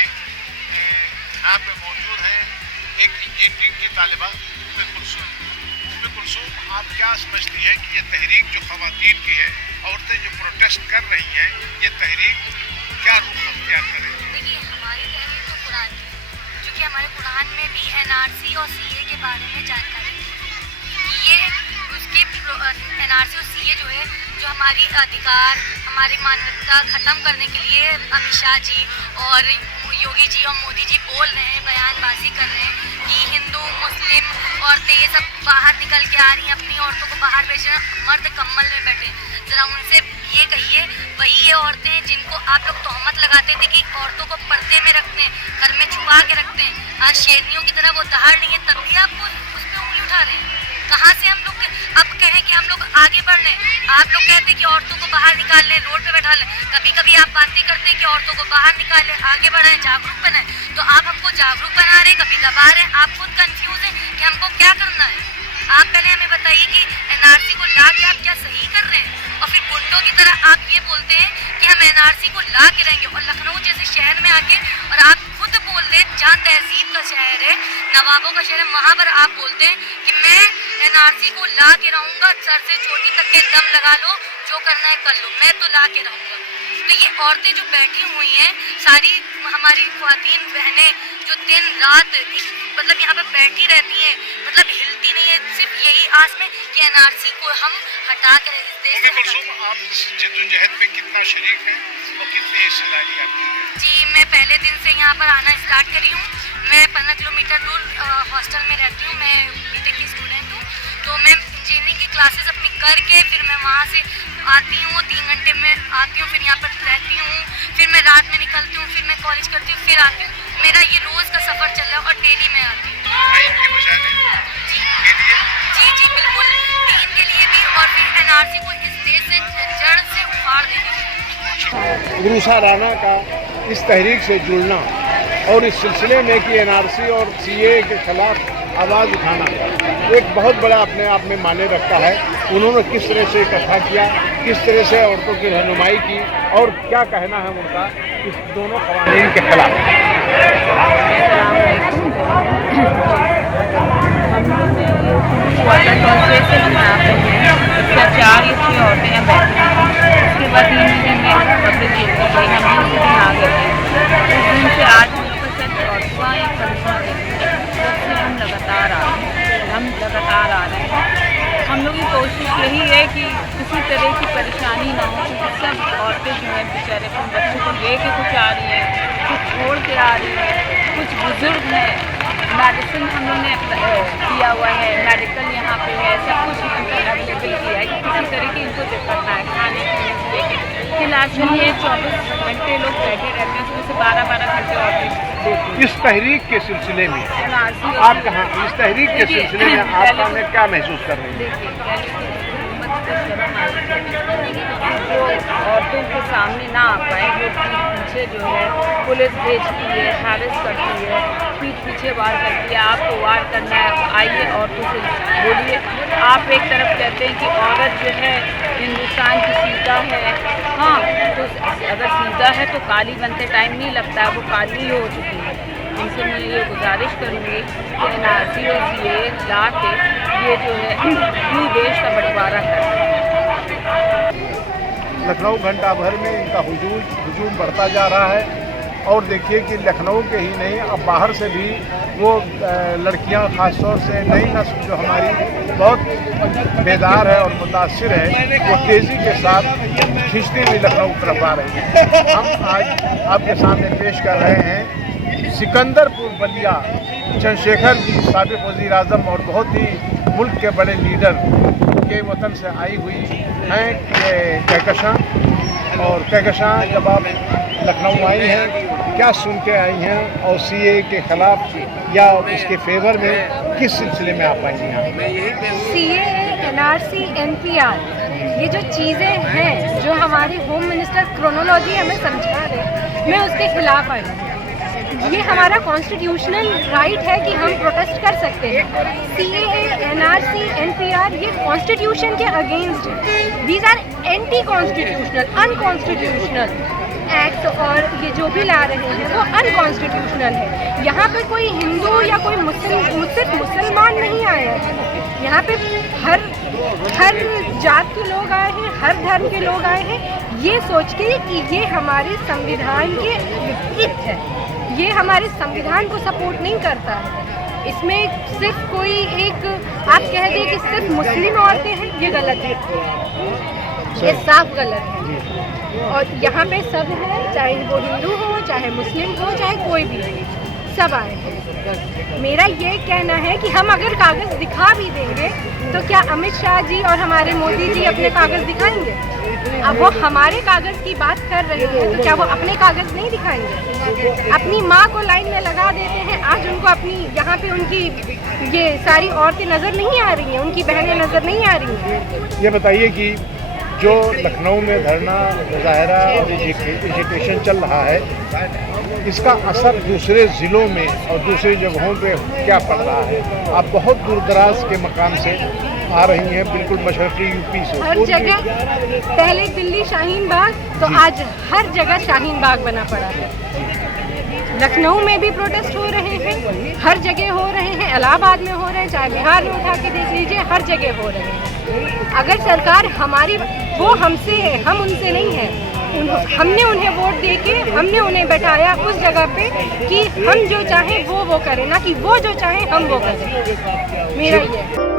यहाँ पे मौजूद हैं एक इंजीनियरिंग की तालिबा उम्मे कुलसूम। उम्मे कुलसूम, आप क्या समझती हैं कि ये तहरीक जो ख़वातीन की है, औरतें जो प्रोटेस्ट कर रही हैं, ये तहरीक क्या रूप अख्तियार करेगी? देखिए, हमारी तहरीक तो कुरान की, क्योंकि हमारे कुरान में भी एनआरसी और सीए के बारे में जानकारी दी है। ये उसके एनआरसी और सीए जो है, जो हमारी अधिकार, हमारी मानवता ख़त्म करने के लिए अमित शाह जी और योगी जी और मोदी जी बोल रहे हैं, बयानबाजी कर रहे हैं कि हिंदू मुस्लिम औरतें ये सब बाहर निकल के आ रही हैं, अपनी औरतों को बाहर भेज रहे हैं, मर्द कम्बल में बैठे। ज़रा उनसे ये कहिए, वही ये औरतें हैं जिनको आप लोग तोहमत लगाते थे कि औरतों को पर्दे में रखते हैं, घर में छुपा के रखते हैं, आज शेरनियों की तरह वो दहाड़ नहीं है, तब भी आप उस पर उंगली उठा रहे हैं। कहाँ से हम लोग अब कहें कि हम लोग आगे बढ़ रहे हैं? आप लोग कहते हैं कि औरतों को बाहर निकाल लें, रोड पे बैठा लें, कभी कभी आप बातें करते हैं कि औरतों को बाहर निकाल लें, आगे बढ़ाएं, जागरूक बनाएं, तो आप हमको जागरूक बना रहे हैं, कभी दबा रहे हैं। आप खुद कंफ्यूज हैं कि हमको क्या करना है। आप पहले हमें बताइए कि एनआरसी को ला के आप क्या सही कर रहे हैं, और फिर गुंडों की तरह आप ये बोलते हैं कि हम एनआरसी को ला के रहेंगे, और लखनऊ जैसे शहर में आके और आप खुद बोल रहे हैं, जहाँ तहजीब का शहर है, नवाबों का शहर है, वहाँ पर आप बोलते हैं कि मैं एनआरसी को ला के रहूँगा, सर से चोटी तक के दम लगा लो, जो करना है कर लो, मैं तो ला के रहूँगा। तो ये औरतें जो बैठी हुई हैं, सारी हमारी ख्वातीन बहनें जो दिन रात मतलब यहाँ पर बैठी रहती हैं, मतलब हिलती नहीं है, सिर्फ यही आस में कि एनआरसी को हम हटा के इस देश से हटा दें। आप इस जद्दोजहद में कितना शरीक है और कितनी हिस्सेदारी आपकी है? जी, मैं पहले दिन से यहाँ पर आना स्टार्ट करी हूँ। मैं 15 किलोमीटर दूर हॉस्टल में रहती हूँ, मैं बीटेक की स्टूडेंट हूँ। तो मैं इंजीनियरिंग की क्लासेस अपनी करके फिर मैं वहाँ से आती हूँ, 3 घंटे में आती हूँ, फिर यहाँ पर रहती हूँ, फिर मैं रात में निकलती हूँ, फिर मैं कॉलेज करती हूँ, फिर आती हूँ। मेरा ये रोज़ का सफ़र चल रहा है और डेली मैं आती हूँ। के बचाने के लिए? जी बिल्कुल, दीन के लिए भी, और फिर एनआरसी को इस देश से जड़ से उखाड़ देने के लिए। गुरुसा राणा का इस तहरीक से जुड़ना और इस सिलसिले में कि एनआरसी और सीए के खिलाफ आवाज़ उठाना एक बहुत बड़ा अपने आप में माने रखता है। उन्होंने किस तरह से इकट्ठा किया, किस तरह से औरतों की रहनुमाई की और क्या कहना है उनका इस दोनों क़वानीन के खिलाफ। चार या 6 औरतें हैं बैठी, उसके बाद दिन में पब्लिक देखी गई, हम दिन से आ गए हैं। उस दिन से आज हम लोग का सिर्फ औरतों या परिवार से हम लगातार आ रहे हैं। हम लोग की कोशिश यही है कि किसी तरह की परेशानी ना हो, क्योंकि सब औरतें जो हैं बेचारे अपने बच्चों को ले के कुछ आ रही हैं, कुछ छोड़ के आ रही हैं, कुछ बुजुर्ग हैं। मेडिसिन हम लोग ने किया हुआ है, मेडिकल यहाँ पे है, सब कुछ यहाँ पे अवेलेबल किया है कि किसी तरह की इनको दिक्कत ना है, खाने पीने के इलाज के लिए 24 घंटे लोग बैठे रहते हैं, उसमें से 12-12 घंटे औरतें देती हैं। इस तहरीक के सिलसिले में आप कहाँ, इस तहरीक के सिलसिले में आप में क्या महसूस कर रही हैं? जो औरतों के सामने ना आ पाए, वो पीछे जो है पुलिस भेजती है, हैरेस करती है, पीठ पीछे वार करती है। आपको वार करना है, आइए औरतों से बोलिए। आप एक तरफ कहते हैं कि औरत जो है हिंदुस्तान की सीता है, हाँ, तो अगर सीता है तो काली बनते टाइम नहीं लगता है, वो काली हो चुकी है। उनसे मैं ये गुजारिश करूँगी कि एनआरसी और सीए ला के ये जो है पूरे देश का बंटवारा करें। लखनऊ घंटा भर में इनका हुजूम बढ़ता जा रहा है और देखिए कि लखनऊ के ही नहीं, अब बाहर से भी वो लड़कियां, ख़ासतौर से नई नस्ल जो हमारी बहुत बेदार है और मुतासिर है, वो तेज़ी के साथ खींचती हुई लखनऊ तरफ आ रही है। हम आज आपके सामने पेश कर रहे हैं सिकंदरपुर बलिया चंद्रशेखर जी, साबिक़ वज़ीर आज़म और बहुत ही मुल्क के बड़े लीडर के वतन से आई हुई हैं ये कहकशां। और कहकशां, जब आप लखनऊ आई हैं, क्या सुन के आई हैं और सीए के खिलाफ या इसके फेवर में किस सिलसिले में आप आई हैं? सीए, एनआरसी, एनपीआर, ये जो चीज़ें हैं जो हमारे होम मिनिस्टर क्रोनोलॉजी हमें समझा रहे, मैं उसके खिलाफ आई हूँ। ये हमारा कॉन्स्टिट्यूशनल राइट है कि हम प्रोटेस्ट कर सकते हैं। सीएए, एनआरसी, एनपीआर ये कॉन्स्टिट्यूशन के अगेंस्ट है। These are anti constitutional, unconstitutional. Act और ये जो भी ला रहे हैं वो अनकॉन्स्टिट्यूशनल है। यहाँ पे कोई हिंदू या कोई सिर्फ मुसलमान नहीं आए हैं, यहाँ पे हर जात के लोग आए हैं, हर धर्म के लोग आए हैं, ये सोच के कि ये हमारे संविधान के विपरीत है, ये हमारे संविधान को सपोर्ट नहीं करता है। इसमें सिर्फ कोई एक आप कह दें कि सिर्फ मुस्लिम औरतें हैं, ये गलत है, ये साफ गलत है। और यहाँ पे सब है, चाहे वो हिंदू हो, चाहे मुस्लिम हो, चाहे कोई भी हो, सब आए हैं। मेरा ये कहना है कि हम अगर कागज़ दिखा भी देंगे तो क्या अमित शाह जी और हमारे मोदी जी अपने कागज़ दिखाएंगे? अब वो हमारे कागज़ की बात कर रहे हैं तो क्या वो अपने कागज़ नहीं दिखाएंगे? अपनी माँ को लाइन में लगा देते हैं, आज उनको अपनी यहाँ पे उनकी ये सारी औरतें नज़र नहीं आ रही हैं, उनकी बहनें नज़र नहीं आ रही हैं। ये बताइए कि जो लखनऊ में धरना मुजाहरा और एजिटेशन चल रहा है, इसका असर दूसरे ज़िलों में और दूसरी जगहों पे क्या पड़ रहा है? आप बहुत दूर दराज के मकाम से आ रही हैं, बिल्कुल मशरक़ी यूपी से। हर जगह पहले दिल्ली शाहीन बाग, तो आज हर जगह शाहीन बाग बना पड़ा है। लखनऊ में भी प्रोटेस्ट हो रहे हैं, हर जगह हो रहे हैं, इलाहाबाद में हो रहे हैं, चाहे बिहार में उठा के देख लीजिए, हर जगह हो रहे हैं। अगर सरकार हमारी, वो हमसे है, हम उनसे नहीं है। हमने उन्हें वोट दे के हमने उन्हें बैठाया उस जगह पे कि हम जो चाहें वो करें, ना कि वो जो चाहें हम वो करें। मेरा ये